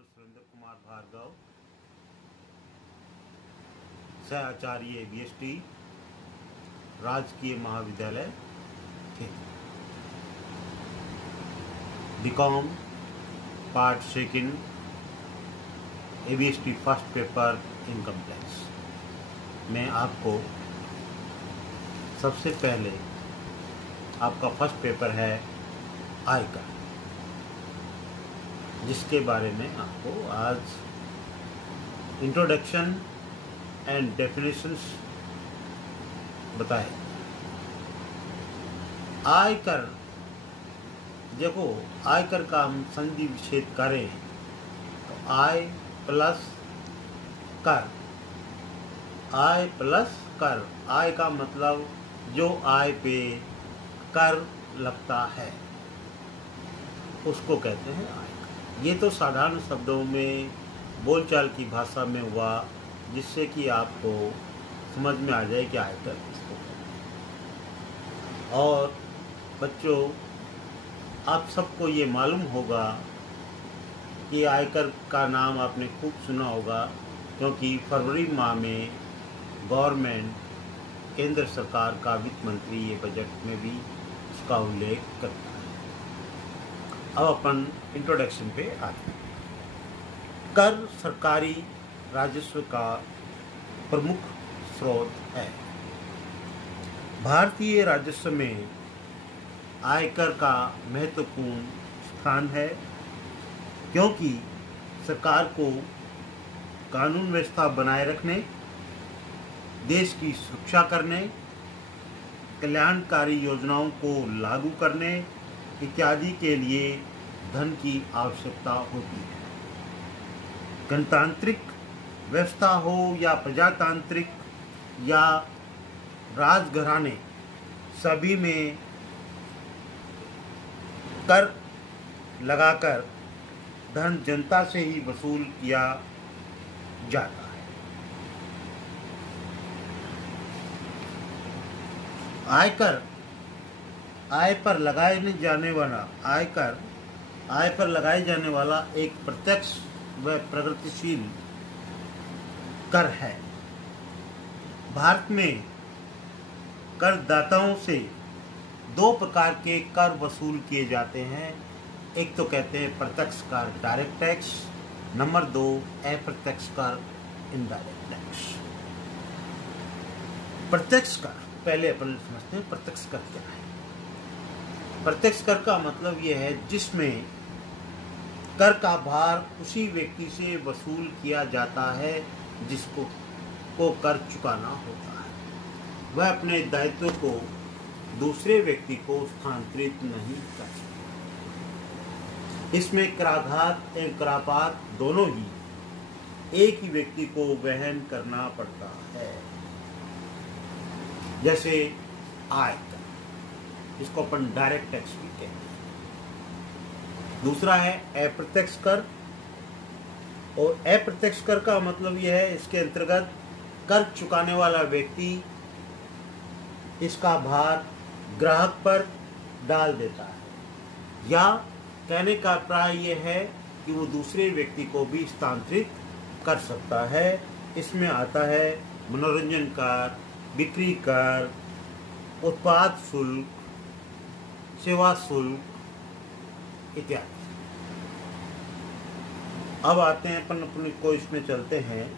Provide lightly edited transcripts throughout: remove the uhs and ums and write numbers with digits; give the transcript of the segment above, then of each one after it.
Doctor Surendra Kumar Bhargava, सह आचार्य BST, राजकीय महाविद्यालय BCom part second, ABST first paper income tax. मैं आपको सबसे पहले आपका फर्स्ट पेपर है आयकर, जिसके बारे में आपको आज इंट्रोडक्शन एंड डेफिनेशंस बताए। आयकर, देखो आयकर का हम संधि विच्छेद करें तो आय प्लस कर, आय प्लस कर, आय का मतलब जो आय पे कर लगता है उसको कहते हैं आयकर। ये तो साधारण शब्दों में बोलचाल की भाषा में हुआ, जिससे कि आपको समझ में आ जाए कि आयकर किसको कहते हैं। और बच्चों, आप सबको ये मालूम होगा कि आयकर का नाम आपने खूब सुना होगा, क्योंकि फरवरी माह में गवर्नमेंट, केंद्र सरकार का वित्त मंत्री ये बजट में भी उसका उल्लेख करता है। अब अपन इंट्रोडक्शन पे आते हैं। कर सरकारी राजस्व का प्रमुख स्रोत है। भारतीय राजस्व में आयकर का महत्वपूर्ण स्थान है, क्योंकि सरकार को कानून व्यवस्था बनाए रखने, देश की सुरक्षा करने, कल्याणकारी योजनाओं को लागू करने इत्यादि के लिए धन की आवश्यकता होती है। गणतांत्रिक व्यवस्था हो या प्रजातांत्रिक या राजघराने, सभी में कर लगाकर धन जनता से ही वसूल किया जाता है। आयकर, आय पर लगाए जाने वाला आयकर, आय पर लगाए जाने वाला एक प्रत्यक्ष व प्रगतिशील कर है। भारत में करदाताओं से दो प्रकार के कर वसूल किए जाते हैं। एक तो कहते हैं प्रत्यक्ष कर, डायरेक्ट टैक्स, नंबर 2 अप्रत्यक्ष कर, इनडायरेक्ट टैक्स। प्रत्यक्ष कर पहले अपन समझते हैं, प्रत्यक्ष कर क्या है। प्रत्यक्ष कर का मतलब यह है जिसमें कर का भार उसी व्यक्ति से वसूल किया जाता है जिसको कर चुकाना होता है। वह अपने दायित्व को दूसरे व्यक्ति को स्थानांतरित नहीं कर सकता। इसमें कराघात एवं करापात दोनों ही एक ही व्यक्ति को वहन करना पड़ता है। जैसे आयकर, इसको अपन डायरेक्ट टैक्स भी कहते हैं। दूसरा है अप्रत्यक्ष कर, और अप्रत्यक्ष कर का मतलब यह है इसके अंतर्गत कर चुकाने वाला व्यक्ति इसका भार ग्राहक पर डाल देता है, या कहने का प्राय यह है कि वो दूसरे व्यक्ति को भी स्थानांतरित कर सकता है। इसमें आता है मनोरंजन कर, बिक्री कर, उत्पाद शुल्क, सेवा शुल्क इत्यादि। अब आते हैं अपन को इसमें चलते हैं।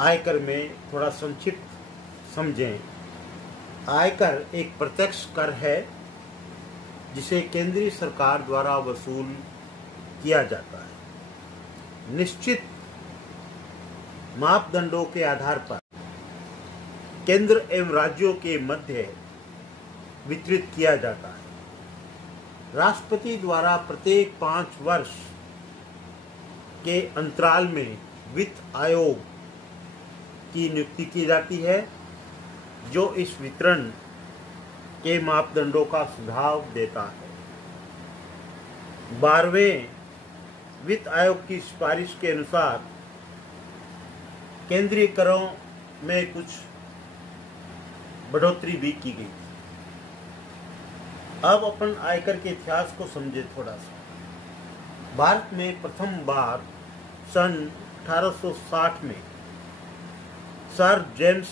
आयकर में थोड़ा संक्षिप्त समझें। आयकर एक प्रत्यक्ष कर है जिसे केंद्रीय सरकार द्वारा वसूल किया जाता है। निश्चित मापदंडों के आधार पर केंद्र एवं राज्यों के मध्य वितरित किया जाता है। राष्ट्रपति द्वारा प्रत्येक 5 वर्ष के अंतराल में वित्त आयोग की नियुक्ति की जाती है, जो इस वितरण के मापदंडों का सुझाव देता है। 12वें वित्त आयोग की सिफारिश के अनुसार केंद्रीय करों में कुछ बढ़ोतरी भी की गई। अब अपन आयकर के इतिहास को समझे थोड़ा सा। भारत में प्रथम बार सन 1860 में सर जेम्स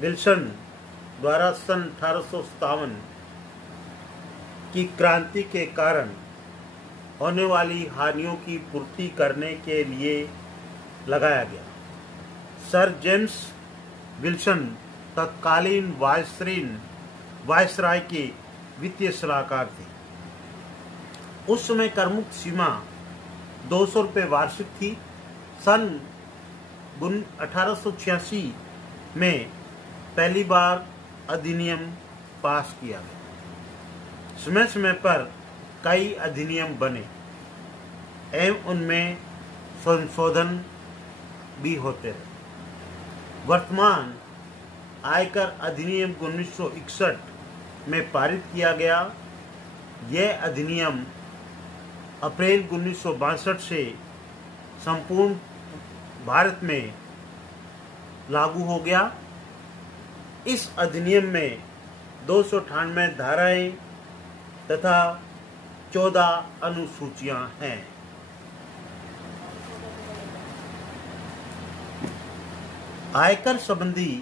विल्सन द्वारा सन 1857 की क्रांति के कारण होने वाली हानियों की पूर्ति करने के लिए लगाया गया। सर जेम्स विल्सन तत्कालीन वायसराय के वित्तीय सलाहकार थे। उस समय करमुक्त सीमा 200 रुपये वार्षिक थी। सन 1886 में पहली बार अधिनियम पास किया गया। समय समय पर कई अधिनियम बने एवं उनमें संशोधन भी होते रहे। वर्तमान आयकर अधिनियम 1961 में पारित किया गया। यह अधिनियम अप्रैल 1962 से संपूर्ण भारत में लागू हो गया। इस अधिनियम में 298 धाराएं तथा 14 अनुसूचियां हैं। आयकर संबंधी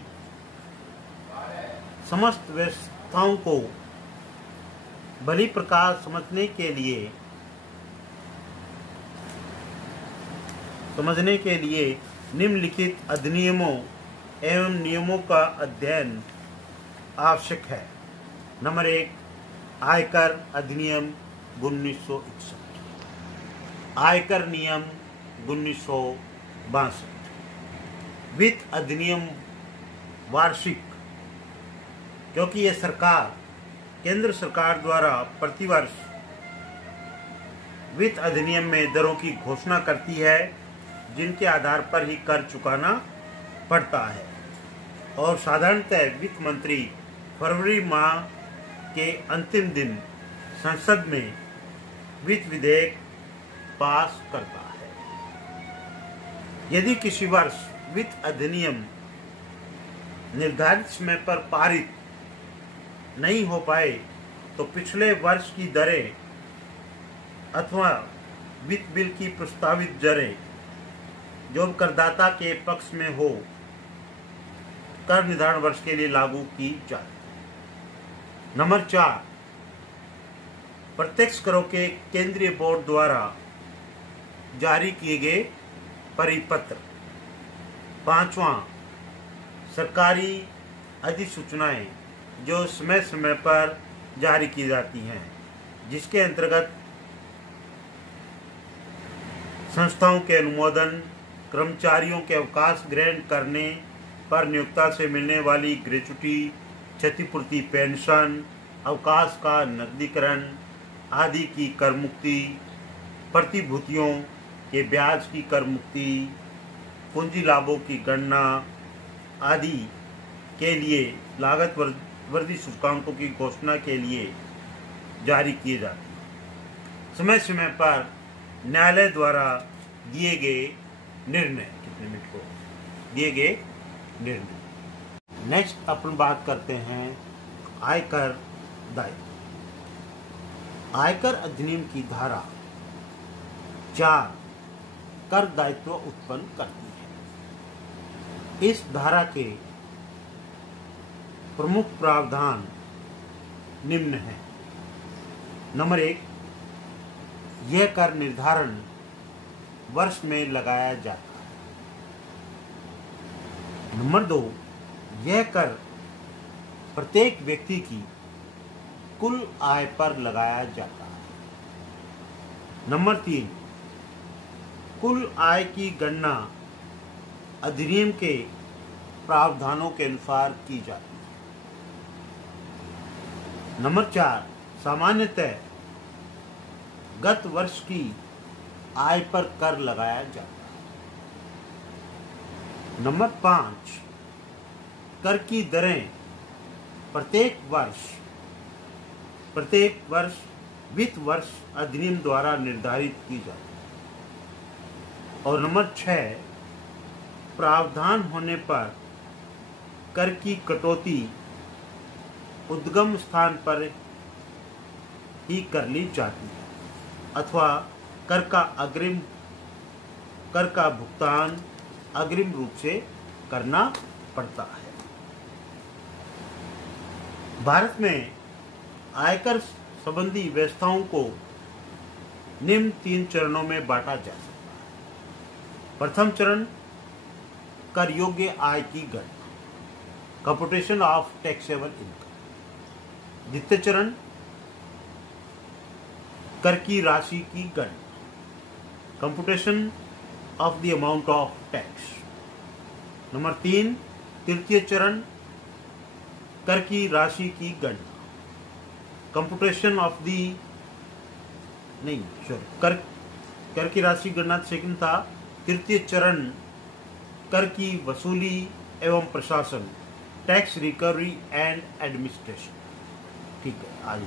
समस्त व्यवस्थाओं को भली प्रकार समझने के लिए निम्नलिखित अधिनियमों एवं नियमों का अध्ययन आवश्यक है। नंबर 1, आयकर अधिनियम 1961, आयकर नियम 1962, वित्त अधिनियम वार्षिक, क्योंकि यह सरकार केंद्र सरकार द्वारा प्रतिवर्ष वित्त अधिनियम में दरों की घोषणा करती है जिनके आधार पर ही कर चुकाना पड़ता है और साधारणतः वित्त मंत्री फरवरी माह के अंतिम दिन संसद में वित्त विधेयक पास करता है। यदि किसी वर्ष वित्त अधिनियम निर्धारित समय पर पारित नहीं हो पाए तो पिछले वर्ष की दरें अथवा वित्त बिल की प्रस्तावित दरें जो करदाता के पक्ष में हो कर निर्धारण वर्ष के लिए लागू की जाए। नंबर 4, प्रत्यक्ष करों के केंद्रीय बोर्ड द्वारा जारी किए गए परिपत्र। 5वां, सरकारी अधिसूचनाएं जो समय समय पर जारी की जाती हैं, जिसके अंतर्गत संस्थाओं के अनुमोदन, कर्मचारियों के अवकाश ग्रहण करने पर नियोक्ता से मिलने वाली ग्रेच्युटी, क्षतिपूर्ति पेंशन, अवकाश का नकदीकरण आदि की कर मुक्ति, प्रतिभूतियों के ब्याज की कर मुक्ति, पूंजी लाभों की गणना आदि के लिए लागत वर्दी सूचकांकों की घोषणा के लिए जारी किए जाते हैं। समय समय पर न्यायालय द्वारा दिए गए निर्णय नेक्स्ट अपन बात करते हैं आयकर दायित्व। आयकर अधिनियम की धारा 4 कर दायित्व उत्पन्न करती है। इस धारा के प्रमुख प्रावधान निम्न हैं। नंबर 1, यह कर निर्धारण वर्ष में लगाया जाता है। नंबर 2, यह कर प्रत्येक व्यक्ति की कुल आय पर लगाया जाता है। नंबर 3, कुल आय की गणना अधिनियम के प्रावधानों के अनुसार की जाती है। नंबर 4, सामान्यतः गत वर्ष की आय पर कर लगाया जाता है। नंबर 5, कर की दरें प्रत्येक वर्ष वित्त वर्ष अधिनियम द्वारा निर्धारित की जाती है। और नंबर 6, प्रावधान होने पर कर की कटौती उद्गम स्थान पर ही कर ली जाती है। अथवा कर का भुगतान अग्रिम रूप से करना पड़ता है। भारत में आयकर संबंधी व्यवस्थाओं को निम्न 3 चरणों में बांटा जा सकता है। प्रथम चरण कर योग्य आय की गणना, कंप्यूटेशन ऑफ टैक्सेबल इनकम। द्वितीय चरण कर की राशि की गणना, computation of the amount of tax. Number 3 तृतीय चरण कर की राशि की गणना, कंप्यूटेशन ऑफ दी कर की राशि गणना सेकंड था। तृतीय चरण कर की वसूली एवं प्रशासन, टैक्स रिकवरी एंड एडमिनिस्ट्रेशन। ठीक है, आज